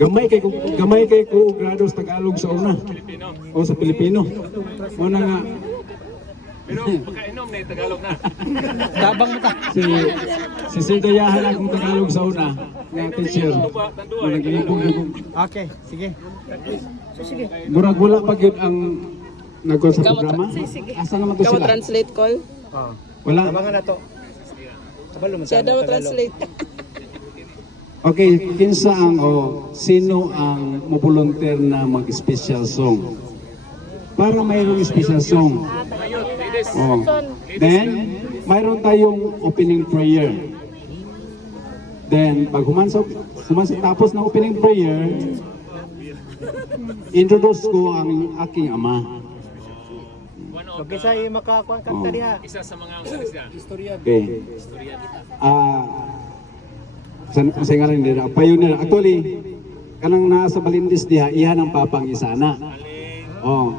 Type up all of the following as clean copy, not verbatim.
Gamay kay ko grado sa Tagalog sa una. O sa Pilipino. Una nga Pero pagkainom na Tagalog na. Tabang mo ta. si Sir Dayahan akong Tagalog sa una. Nga teacher. Nagilibog-libog. Okay, sige. Murag wala pa gyud ang nagko sa programa. Asa naman to Ikaw sila? translate call? Oh. Wala. Tabangan na to. Kabalo mo Siya daw translate. Okay, kinsa ang sino ang mo-volunteer na mag-special song? Para mayroong special song. Oh. Then, mayroon tayong opening prayer. Then, pag tapos ng opening prayer, introduce ko ang aking ama. Okay, sa makakuan kanta diha. Isa sa mga istorya. Okay. Sa ngalan nila, pioneer. Actually, kanang nasa Balindis diha, iyan ang papang isana. Oh.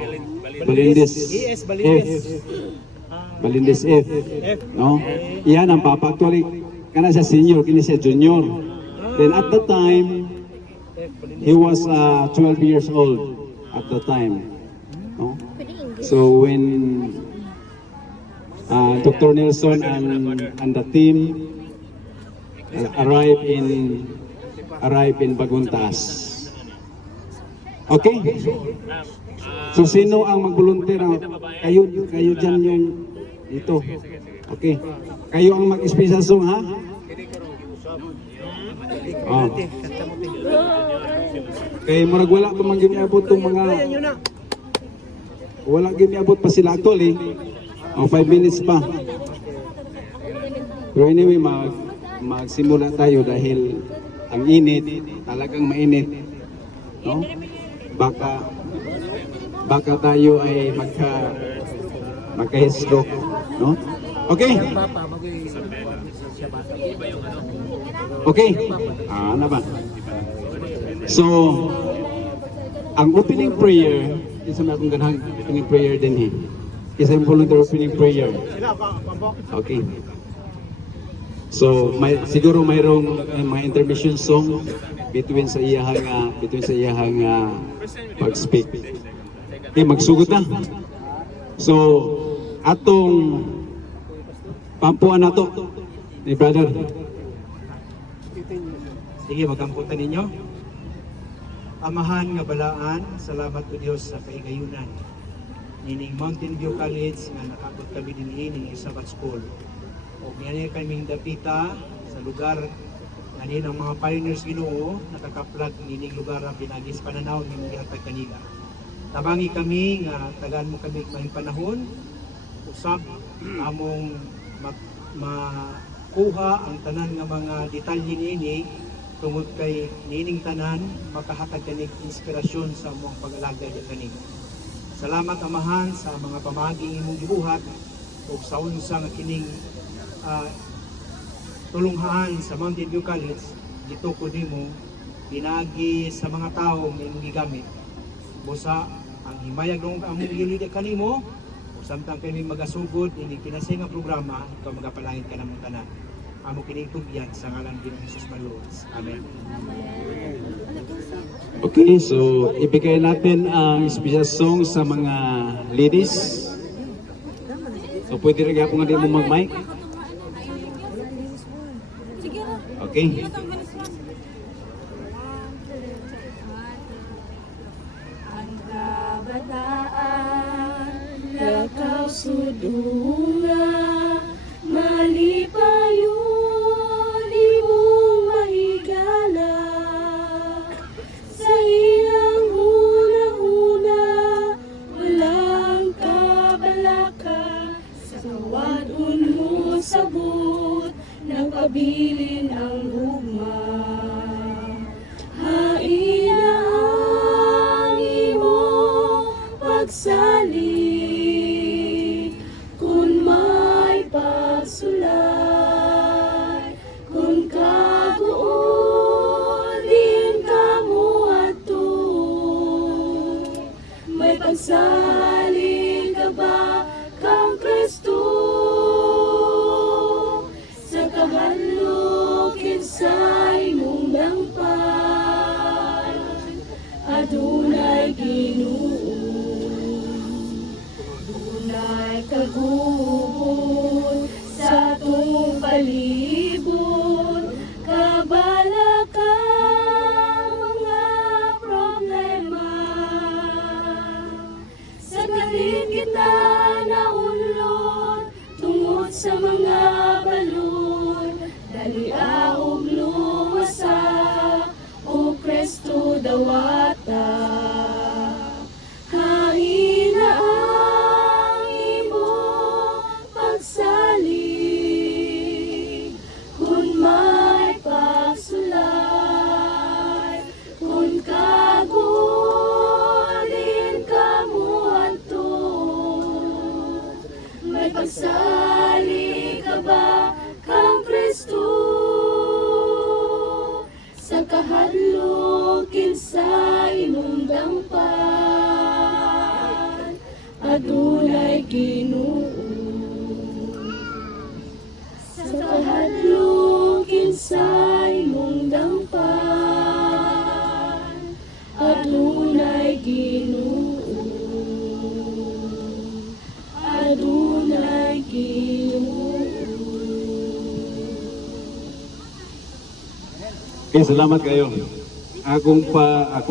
Balindis ES Balindis. Balindis F. No? Iyan ang papa. Actually, kana siya senior, kini siya junior. Then at the time, he was 12 years old at the time. No? So when Dr. Nelson and the team arrived in Baguntas. Okay? So sino ang mag-volunteer? Kayo dyan yung ito. Okay. Kayo ang mag-special song, ha? Oh. Okay, murag wala pa man giniabot tong mga wala giniabot pa sila actually. 5 minutes pa. Pero anyway, magsimula tayo dahil ang init, talagang mainit. No? Baka tayo ay magka-stroke, no? Okay. Okay. Ano ba? So, ang opening prayer, isa na akong ganang opening prayer din eh. Isa yung volunteer opening prayer. Okay. So, siguro mayroong mga intermission song between sa iyahang pag-speak. Okay, magsugod na. So, atong pampuan na to ni brother. Sige, magkamputan ninyo. Amahan nga balaan, salamat po Diyos sa kaigayunan. Nining Mountain View College nga nakabot kami din ining Sabbath School. O ganyan kaming dapita sa lugar ngayon ang mga pioneers Ginoo nakakaplag nining lugar ang pinagis pananaw ning gihatag kanila. Tabangi kami nga tagaan mo kami may panahon usab among makuha ang tanan nga mga detalye niini tungod kay nining tanan makahatag kanig inspirasyon sa among pag-alagad kani. Salamat amahan sa mga pamagi imong gibuhat ug sa unsa nga kining tulunghaan sa Mountain View College dito ko nimo dinagi sa mga tawo nga imong gigamit. Busa ang himayag ng among gilid kanimo samtang kami magasugod ini kinasay nga programa ikaw magapalangit ka namong tanan. Amo kining tugyan sa ngalan ni Jesus Maluwas. Amen. Okay, so ibigay natin ang special song sa mga ladies. So pwede rin ako nga di mo mag-mic. Okay. Lakaw sudunga malipayon imong mahigala sa ilang una-una walang kabalaka sa wadon mo sabot nagpabilin ang lugma hain na ang imong pagsalig kun adunay Ginoo. Dunay kagubon sa atong palibot, kabala ka mga problema. Sa kalit kita naunlod tungod sa mga balon, dalia ug luwasa o Kristo dawata. Haina ang imong pagsalig, kung may pagsulay, kung kagulin ka mo hantod. May pagsalig ka ba kang Kristo? Sa kahadlok kinsa imong dangpan, adunay Ginoo. Sa kahadlok kinsa imong dangpan, adunay Ginoo. Adunay Ginoo. Okay, salamat kayo. Akong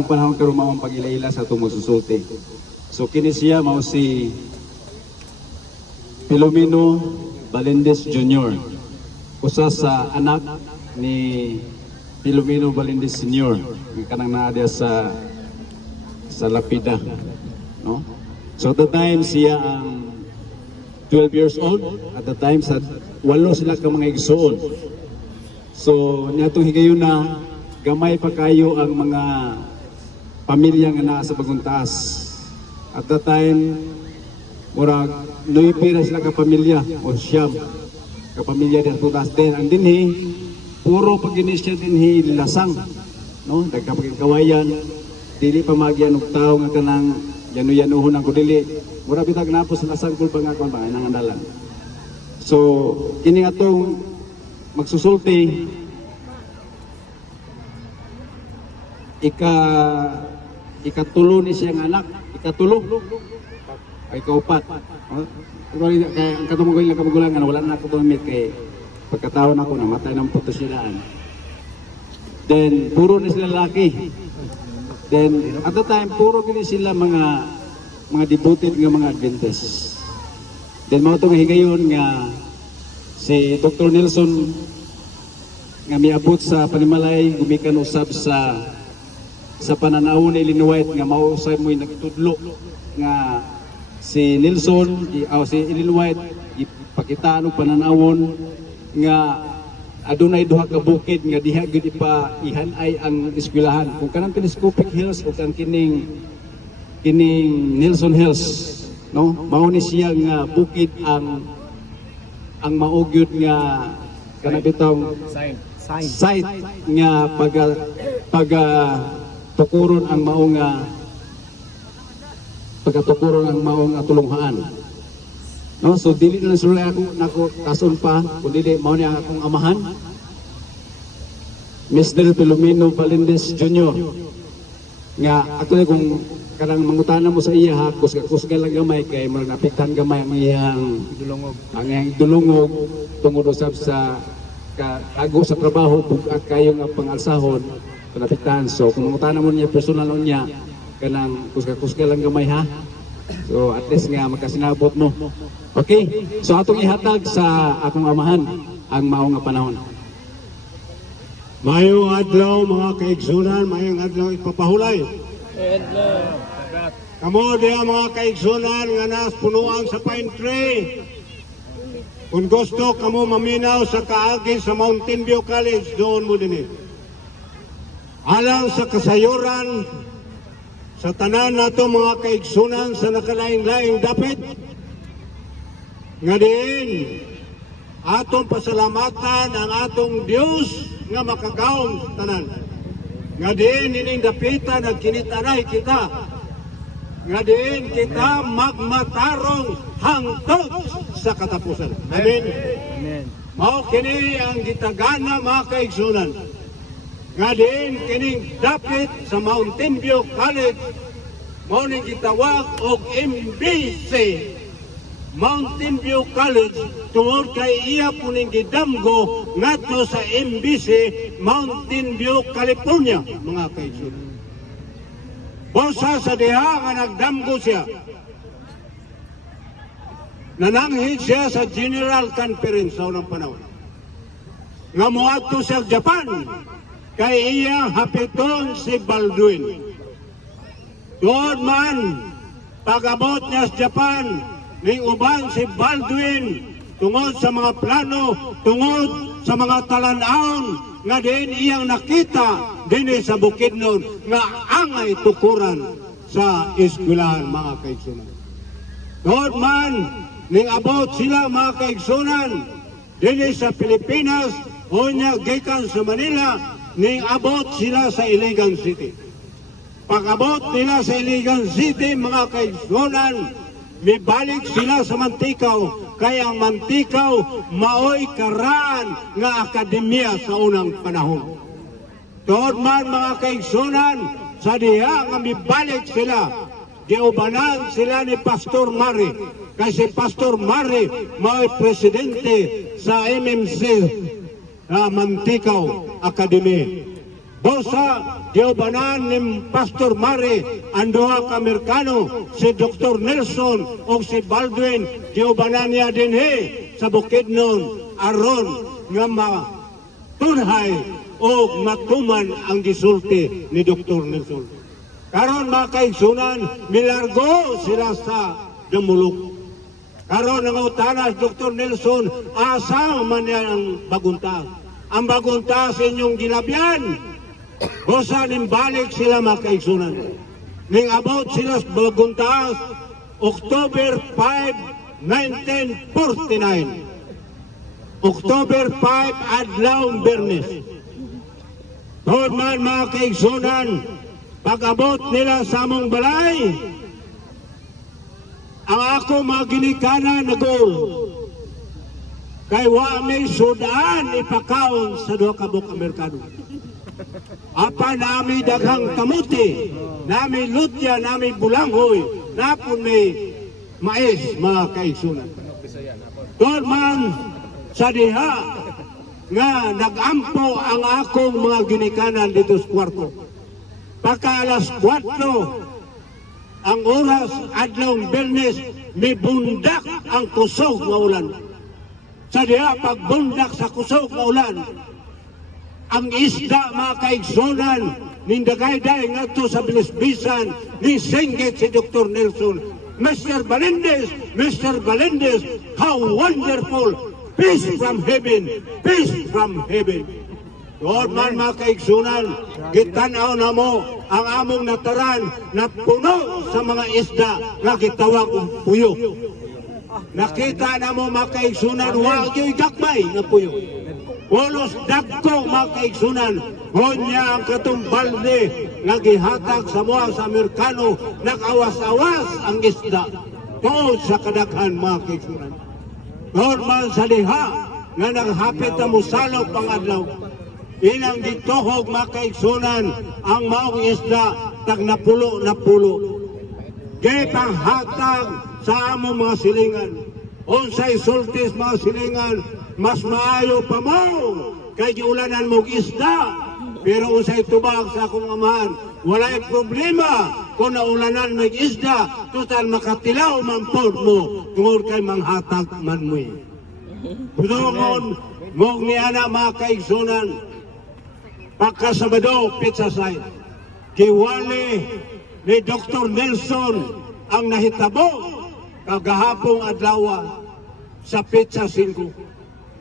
panahon karon mao ang pag-ilaila sa atong mususulti. So kini siya mao si Filomeno Balindes Jr. Usa sa anak ni Filomeno Balindes Sr. Kanang naa diya sa Lapida, no? So at the time siya ang 12 years old. At the time sa walo sila ka mga igsoon. So niadtong higayon na gamay pa kayo ang mga pamilya nga naa sa bagong taas. At the time murag nuipira sila ka pamilya o siyam ka pamilya din sa taas din. Ang dinhi puro pag-inisya dinhi lasang, no? Nagkapagkawayan, dili pa magyan og tawo nga kanang yanu-yanuhon ang kudili. Mura bitag napos lasang kul pa nga kon ba nang andalan. So kini atong magsusulti ikatulo ni siyang anak, ikatulo ay kaupat. Kaya ang katong mga kabagulangan wala na ako tumit kay pagkataon ako namatay ng putos nilaan. Then puro na sila lalaki. Then at the time puro gini sila mga devoted nga mga Adventist. Then mao to nga higayon nga si Dr. Nelson nga miabot sa panimalay gumikan usab sa pananaw ni Ellen White nga mao usay mo'y nagtudlo nga si Nelson si Ellen White ipakitaan og pananawon nga adunay duha ka bukid nga diha gyud ihanay ang eskwelahan. Kung kanang Telescopic Hills o kang kining Nelson Hills, no? Mao ni siya nga bukid ang maugyod nga kanabitong site nga pagatukuron ang maong tulunghaan. No, so dili na sila ako kason pa, kundi mao ni akong amahan, Mr. Filomeno Balindes Jr. Nga actually kung kanang mangutana mo sa iya ha, kusga lang gamay kay marang napiktan gamay ang iyang dulungog tungod usab sa kago sa trabaho at kayo nga pangalsahon napiktan. So kung mangutana mo niya personal niya kanang kusga lang gamay ha. So at least nga makasinabot mo. Okay, so atong ihatag sa akong amahan ang mao nga panahon. Mayong adlaw mga kaigsunan, mayong adlaw ipapahulay. Kamo diya mga kaigsunan nga napunuan sa pine tree. Kung gusto kamo maminaw sa kaagi sa Mountain View College, doon mo din. Alang sa kasayuran sa tanan nato mga kaigsunan sa nakalaing-laing dapit nga din atong pasalamatan ang atong Dios nga makagaong tanan. Nga din ining dapitan nagkinitanay kita. Nga din kita magmatarong hangtod sa katapusan. Amen. Amen. Mao kini ang gitagana mga kaigsunan. nga diin kining dapit sa Mountain View College mao ning gitawag og MBC, Mountain View College, tungod kay iya po ning gidamgo ngadto sa MBC Mountain View, California, mga kaigsoon. Bosa sa diha nga nagdamgo siya, nananghid siya sa General Conference sa unang panahon nga moadto sa Japan kay iya hapiton si Baldwin. Doon man pag-abot niya sa Japan ning uban si Baldwin tungod sa mga plano, tungod sa mga talan-aon nga din iyang nakita din sa Bukidnon nga angay tukuran sa eskwelahan, mga kaigsunan. Doon man ning abot sila, mga kaigsunan, din sa Pilipinas o niya gikan sa Manila, ning abot sila sa Iligan City. Pag-abot nila sa Iligan City, mga kaigsunan, mibalik sila sa Mantikaw, kaya ang Mantikaw maoy karaan nga akademya sa unang panahon. Doon man, mga kaigsunan, sa diha nga mibalik sila, giubanan sila ni Pastor Mari, kasi Pastor Mari maoy presidente sa MMC Mantikaw Academy. Bosa, giubanan ni Pastor Mari ang duha ka Amerikano, si Dr. Nelson o si Baldwin, giubanan niya din sa Bukidnon aron nga matunhay o matuman ang gisulti ni Dr. Nelson. Karon, mga kaigsunan, milargo sila sa Damulok. Karon ang utanas, Dr. Nelson, asa man niya ang bagunta. Ang bagunta sa inyong gilabyan. Bosa balik sila, mga kaigsunan. Ning about sila sa bagunta, October 5, 1949. October 5, adlaw Bernes. Doon man, mga kaigsunan, pag-abot nila sa among balay, ang ako mga ginikanan na goal, kay wa may sudaan ipakaon sa duha ka buok Amerikano. Apa nami daghang kamuti, nami lutya, nami bulanghoy, napon may mais, mga kaigsunan. Doon man sa diha nga nagampo ang akong mga ginikanan dito sa kwarto. Pagka alas 4 ang oras, adlawng Bernes, may bundak ang kusog nga ulan. Sa diha pagbundak sa kusog nga ulan, ang isda, mga kaigsunan, nindagay-day nga to sa bilisbisan, ni singgit si Dr. Nelson. Mr. Balendez, how wonderful! Peace from heaven! Peace from heaven! Doon man, mga kaigsunan, gitanaw na mo ang among nataran na puno sa mga isda na gitawag og puyo. Nakita na mo, mga kaigsunan, wag yung gagmay na puyo. Walos dagko, mga kaigsunan, honya ang katumbalde nga gihatag sa mga sa Amerikano, nakawas-awas ang isda. Doon sa kadaghan, mga kaigsunan. Doon man sa liha nga naghapit na musalog pang adlaw. Ilang ditohog, mga kaigsunan, ang maong isda tag napulo. Gay panghatag sa among mga silingan. Unsay sultis, mga silingan, mas maayo pa mo kay giulanan mong isda. Pero unsay tubag sa akong amahan, walay problema kung naulanan mong isda, total makatilaw man pod mo tungod kay manghatag man mo. Budongon mong niana, mga kaigsunan, pagkasabado, pizza side, kiwali ni Dr. Nelson ang nahitabo kagahapong adlaw sa pizza 5.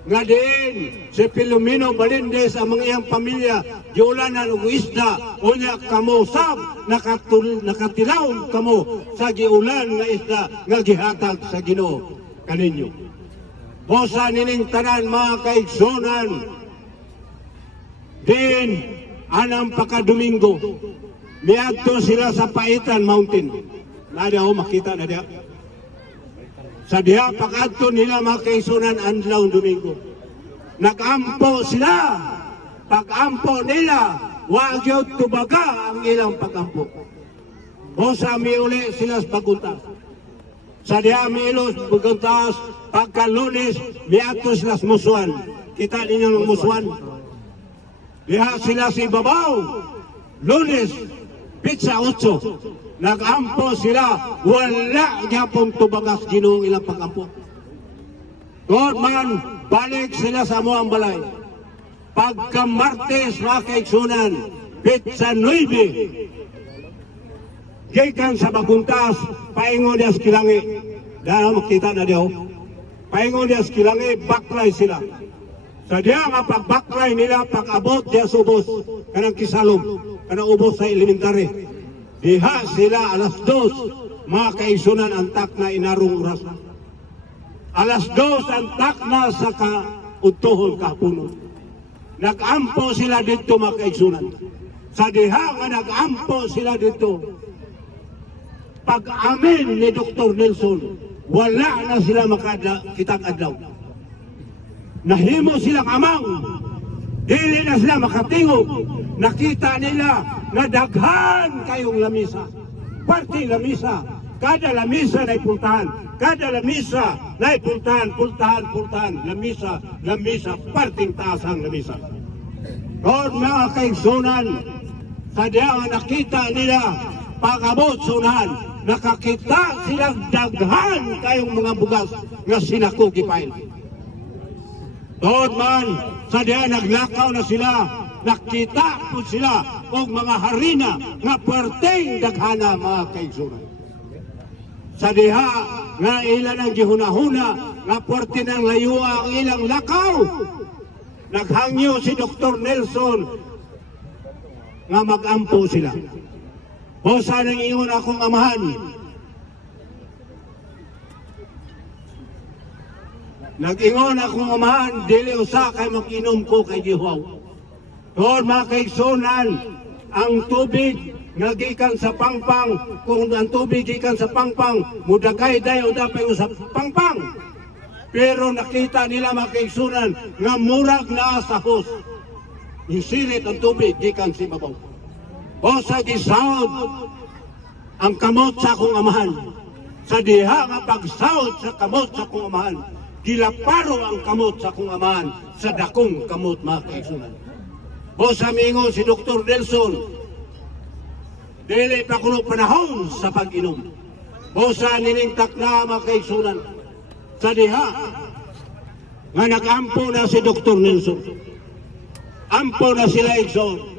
Nga din, si Filomeno Balindez ang mga iyang pamilya, giulanan og isda, unya kamo sab, nakatilaw kamo sa giulan nga isda, nga gihatag sa Ginoo kaninyo. Bosa nining tanan, mga kaigsunan, din, anang pagka-Domingo, niadto sila sa Paitan Mountain. Nada ho, makita na diya. Sa diha pag-adto nila, mga kaigsunan, adlaw Domingo. Nagampo sila pag-ampo nila, wa gyud tubaga ang ilang pag-ampo. O sa miuli sila sa paguntas. Sa diha milos paguntas, pagka-Lunes, miatos las musuan. Kita ninyo ng musuan. Diha sila si babaw. Lunes, pizza 8. Nag-ampo sila, wala gyapon tubagas Ginoo ilang pag-ampo. God man, balik sila sa amuang balay. Pagka Martes, mga kaigsunan, pizza 9. Gikan sa paguntas, paingon niya sa kilangi. Dahil makita na diyo. Paingon niya sa kilangi, baklay sila. Sa diya nga pagbaklay nila, pag-abot diya sa ubos, kanang kisalom, kanang ubos sa elementary. Diha sila alas 2, mga kaigsunan ang tak na inarong oras na. Alas 2 ang tak na sa kautuhon kapunon. Nag-ampo sila dito mga kaigsunan. Sa diha nga nag-ampo sila dito, pag-amin ni Dr. Nelson, wala na sila makakitang adlaw. Nahimo silang amang, dili na sila makatingog. Nakita nila na daghan kayong lamisa. Parte lamisa, kada lamisa na ipultahan. Kada lamisa na ipultahan, pultahan. Lamisa, parting taas ang lamisa. Lord, mga kaigsunan, sa diya nakita nila, pag-abot sunahan, nakakita silang daghan kayong mga bugas nga sinakugipain. Lord man, sa diya naglakaw na sila, nakita po sila og mga harina nga puwerteng daghana mga kaigsunan. Sa diha nga ilan ang gihunahuna nga puwerte ng layua ang ilang lakaw. Naghangyo si Dr. Nelson nga mag-ampo sila. O sanang ingon akong amahan, nag-ingon akong amahan, dili usa kay mag-inom ko kay Gihuaw. Doon mga kaigsunan, ang tubig nga gikan sa pangpang, kung ang tubig gikan sa pangpang, mudagay dayo dapay sa pangpang. Pero nakita nila mga kaigsunan nga murag na sa hos. Isilit ang tubig gikan sa ibabaw. O sa gisawd ang kamot sa akong amahan. Sa diha nga pagsawd sa kamot sa akong amahan, gilaparo ang kamot sa akong amahan sa dakong kamot mga kaigsunan. O sa mingon si Dr. Nelson, dili pa kuno panahon sa pag-inom. O sa niningtak na mga kaigsunan, sa diha nga nag-ampo na si Dr. Nelson. Ampo na sila igsoon.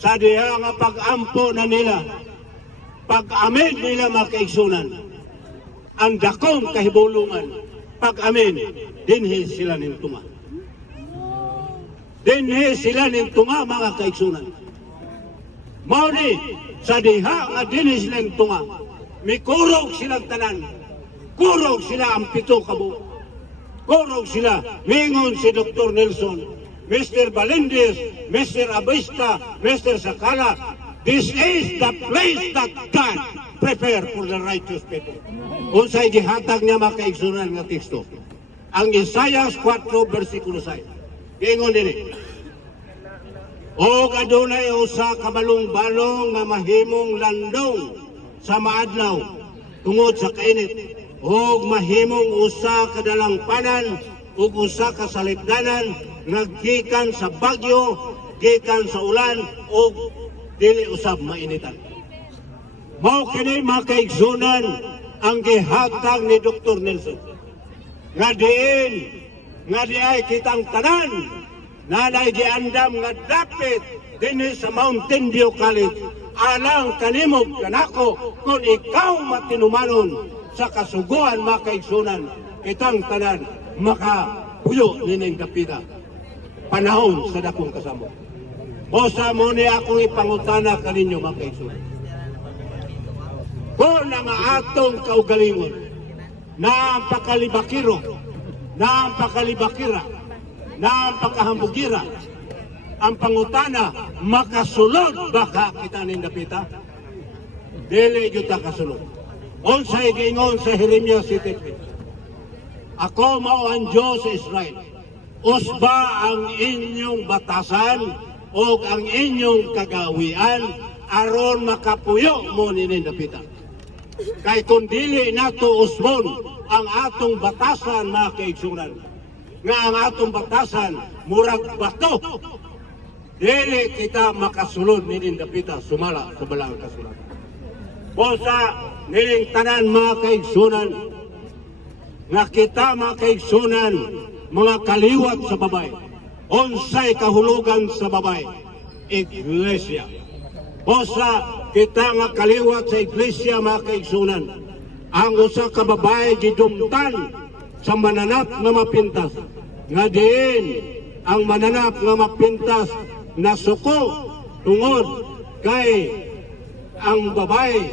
Sa diha nga pag-ampo na nila, pag-amin nila mga kaigsunan, ang dakong kahibulungan, pag-amin, dinhi sila nintunga. Dinhi sila nintunga mga kaigsunan. Mauni, sa diha nga dinhi sila nintunga, mikurog silang tanan, kurog sila ang 7 kabuok. Kurog sila, mingon si Dr. Nelson, Mr. Balindis, Mr. Abista, Mr. Sakala, this is the place that God prepared for the righteous people. Unsay gihatag niya mga kaigsunan nga teksto. Ang Isaiah 4 versikulo 6. Ingon dinhi. O adunay usa ka balong-balong nga mahimong landong sa maadlaw tungod sa kainit. O mahimong usa ka dalangpanan ug usa ka salipdanan naggikan sa bagyo, gikan sa ulan o dili usab mainitan. Mao kini mga kaigsunan ang gihatag ni Dr. Nelson. Nga di ay kitang tanan, nanay giandam nga dapit dinhi sa Mountain View College, alang kanimog kanako kung ikaw matinumanon sa kasuguan mga kaigsunan, kitang tanan makapuyo nining dapita. Panahon sa dakong kasamo. O sa mo ni akong ipangutana kaninyo mga kaigsunan. Kung ang atong kaugalingon na ang pakalibakiro, na ang pakalibakira, na ang pakahambugira, ang pangutana, makasulod baka kita ning dapita? Dili gyud ta kasulod. Unsay giingon sa Jeremias 7:3. Ako mao ang Dios sa Israel. usba ang inyong batasan o ang inyong kagawian aron makapuyo mo ninin dapita. Kay kung dili nato usbon ang atong batasan mga kaigsunan, nga ang atong batasan murag bato, dili kita makasulod ninin dapita sumala sa balang kasulatan. Bosa nining tanan mga kaigsunan, nga kita mga kaigsunan, mga kaliwat sa babay, unsay kahulugan sa babay, iglesia. Bosa kita nga kaliwat sa iglesia mga kaigsunan, ang usa ka babay gidumtan sa mananap nga mapintas, nga diin ang mananap nga mapintas nasuko tungod kay ang babay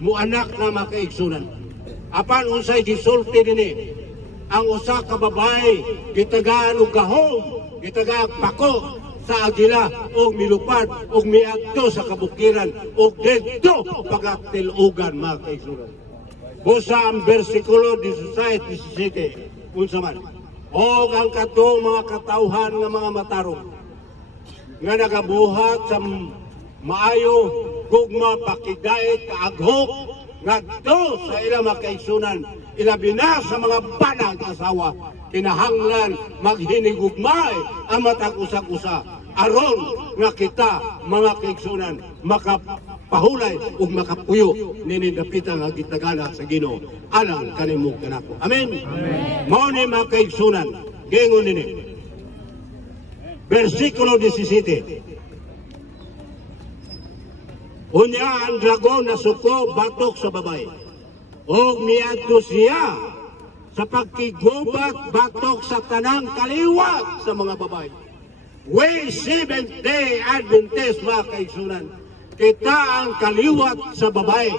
muanak na mga kaigsunan. Apan unsay gisulti dinhi, ang usa ka babay gitagaan og gahom, gitagaan pako sa agila og milupad og miadto sa kabukiran og didto pagatilugan mga kaigsunan. Busa ang bersikulo 16-17 unsa man, og ang katong mga katawhan nga mga matarong nga nagabuhat sa maayo gugma pakigait kaaghok ngadto sa ilang mga kaigsunan, ilabi na sa mga banag asawa, kinahanglan maghinigugmay ang matag usa-usa aron nga kita mga kaigsunan makapahulay ug makapuyo nini dapita nga gitagala sa Ginoo alang kanimo kanako. Amen. Mao ni mga kaigsunan, gingon nini bersikulo 17. Unya ang dragon na suko batok sa babay, og miadto siya sa pagkigubat batok sa tanang kaliwat sa mga babay. We Seventh-day Adventist mga kaigsunan, kita ang kaliwat sa babay,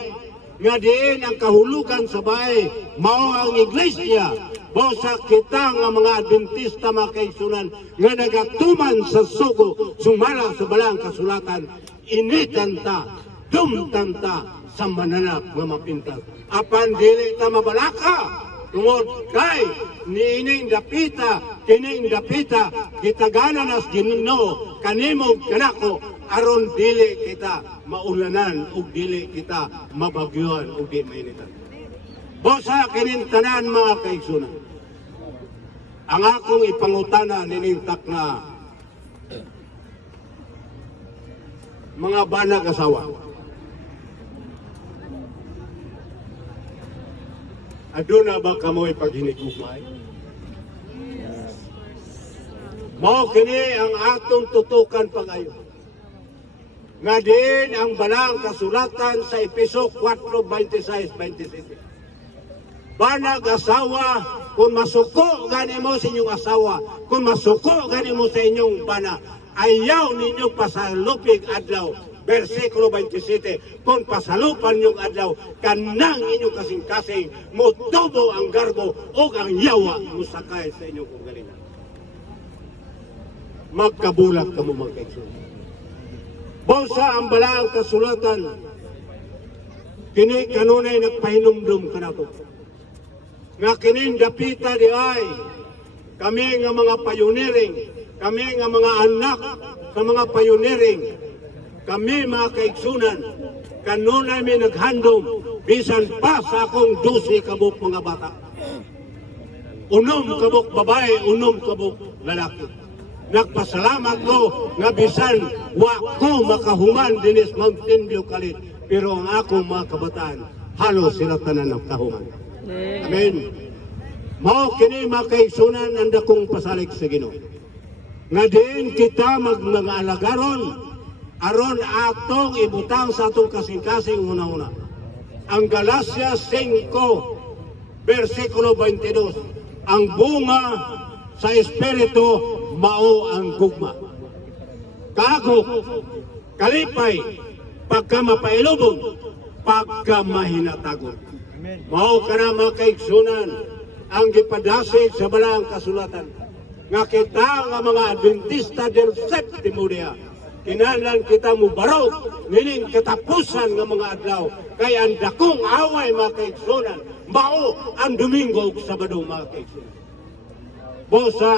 nga diin ang kahulugan sa babay mao ang iglesia. Bosa kita nga mga Adventista mga kaigsunan nga nagatuman sa sugo sumala sa balang kasulatan, initanta, dumtanta sa mananap nga mapintas. Apan dili ta mabalaka tungod kay niining dapita, kining dapita gitagana nas Ginoo kanimo kanako aron dili kita maulanan ug dili kita mabagyuhan ug di mainitan. Bosa kining tanan mga kaigsunan, ang akong ipangutana nining takna mga banag asawa, aduna ba kamoy paghinigugmay? Mao kini ang atong tutukan pagayo. Nga din ang balang kasulatan sa Efeso 4:26-27. Banag asawa, kung masuko gani mo sa inyong asawa, kung masuko gani mo sa inyong bana, ayaw ninyo pasalupig adlaw. Versikulo 27, kung pasalupan niyong adlaw, kanang inyong kasing-kasing, mutubo ang garbo o ang yawa musakay sa inyong kagalingan. Magkabulag ka mo mga kaigsunan. Bawsa ang balang kasulatan, kini kanunay nagpahinumdum ka na to. Nga kining dapita di ay, kami nga mga pioneering, kami nga mga anak sa mga pioneering, kami mga kaigsunan, kanunay may naghandom, bisan pa sa akong 12 kabuk mga bata. Unom kabuk babae, unom kabuk lalaki. Nagpasalamat ko nga bisan wa ko makahuman dinis Mountain View Kalit, pero ang akong mga kabataan halos sila tanan nakahuman. Amen. Mao kini mga kaigsunan ang dakong pasalig sa Ginoo. Nga din kita mga alagaron aron atong ibutang sa atong kasing-kasing una-una. Ang Galacia 5 versikulo 22, ang bunga sa espiritu mao ang gugma. Kagok, kalipay, pagka mapailubog, pagka mahinatagon. Mao ka na mga kaigsunan ang gipadasig sa balang kasulatan. Nga kita nga mga Adventista del Septimo Dia, kinahanglan kita mo barog nining katapusan nga mga adlaw, kay ang dakong away mga kaigsunan mao ang Domingo ug Sabado mga kaigsunan. Bosa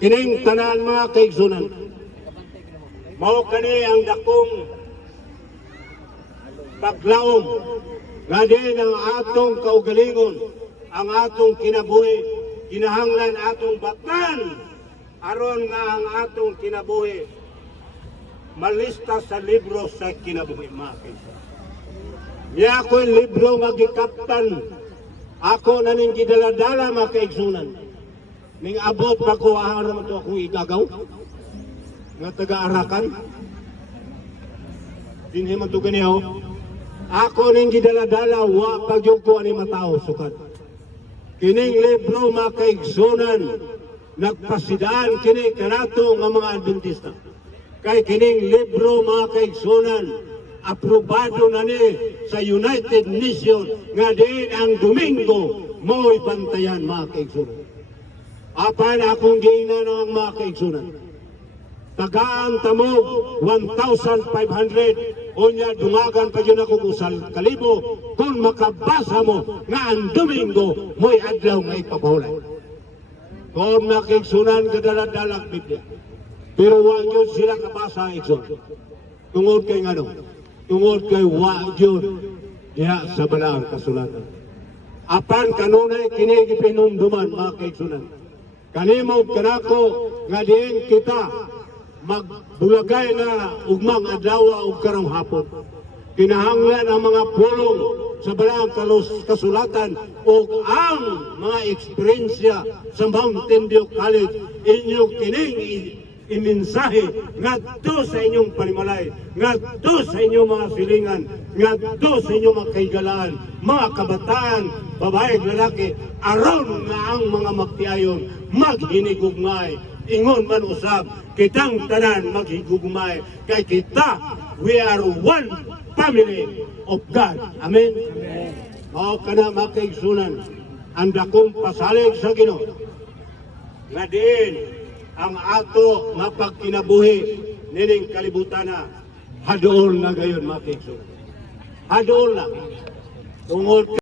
kining tanan mga kaigsunan. Mao kani ang dakong paglaom nga din ang atong kaugalingon, ang atong kinabuhi, kinahanglan atong batan aron nga ang atong kinabuhi malista sa libro sa kinabuhi mga kaigsunan. Niya ako'y libro nga gikaptan, ako na ning gidaladala mga kaigsunan. Ning abot pa ko aharam ito akong igagaw nga taga-arakan. Dinhi man to ganiho. Ako ning gidaladala wa pagyud ko ani matao sukat. Kining libro mga kaigsunan nagpasidaan kini kanato nga mga Adventista. Kay kining libro mga kaigsunan aprobado na ni sa United Nations nga diin ang Domingo mo'y bantayan mga kaigsunan. Apan akong giingnan ng mga kaigsunan. Tagaan tamog 1,500 unya dungagan pa yun ako usal kalibo kung makabasa mo nga ang Domingo mo'y adlaw nga ipabulay. Kung mga kaigsunan kadala-dalag Biblia. Pero wag yun sila kabasa igsunan. Tungod kay nga tungod kay wa yun diha sa balaang kasulatan. Apan kanunay kini gipinumduman mga kaigsunan. Kanimo kanako nga diin kita magbulagay na ugmang adlaw ug karong hapon. Kinahanglan ang mga pulong sa balaang kasulatan o ang mga eksperyensya sa Mountain View College inyong kining iminsahe ngadto sa inyong panimalay, ngadto sa inyong mga silingan, ngadto sa inyong mga kaigalaan, mga kabataan, babae, lalaki, aron nga ang mga magtiayon maghinigugmay. Ingon man usab, kitang tanan maghigugmay. Kay kita, we are one family of God. Amen? Mao kana mga kaigsunan, ang dakong pasalig sa Ginoo. Nga din, ang ato mapagkinabuhi nining kalibutan na hadool na gayon mga kaigsunan. Hadool na. Tungod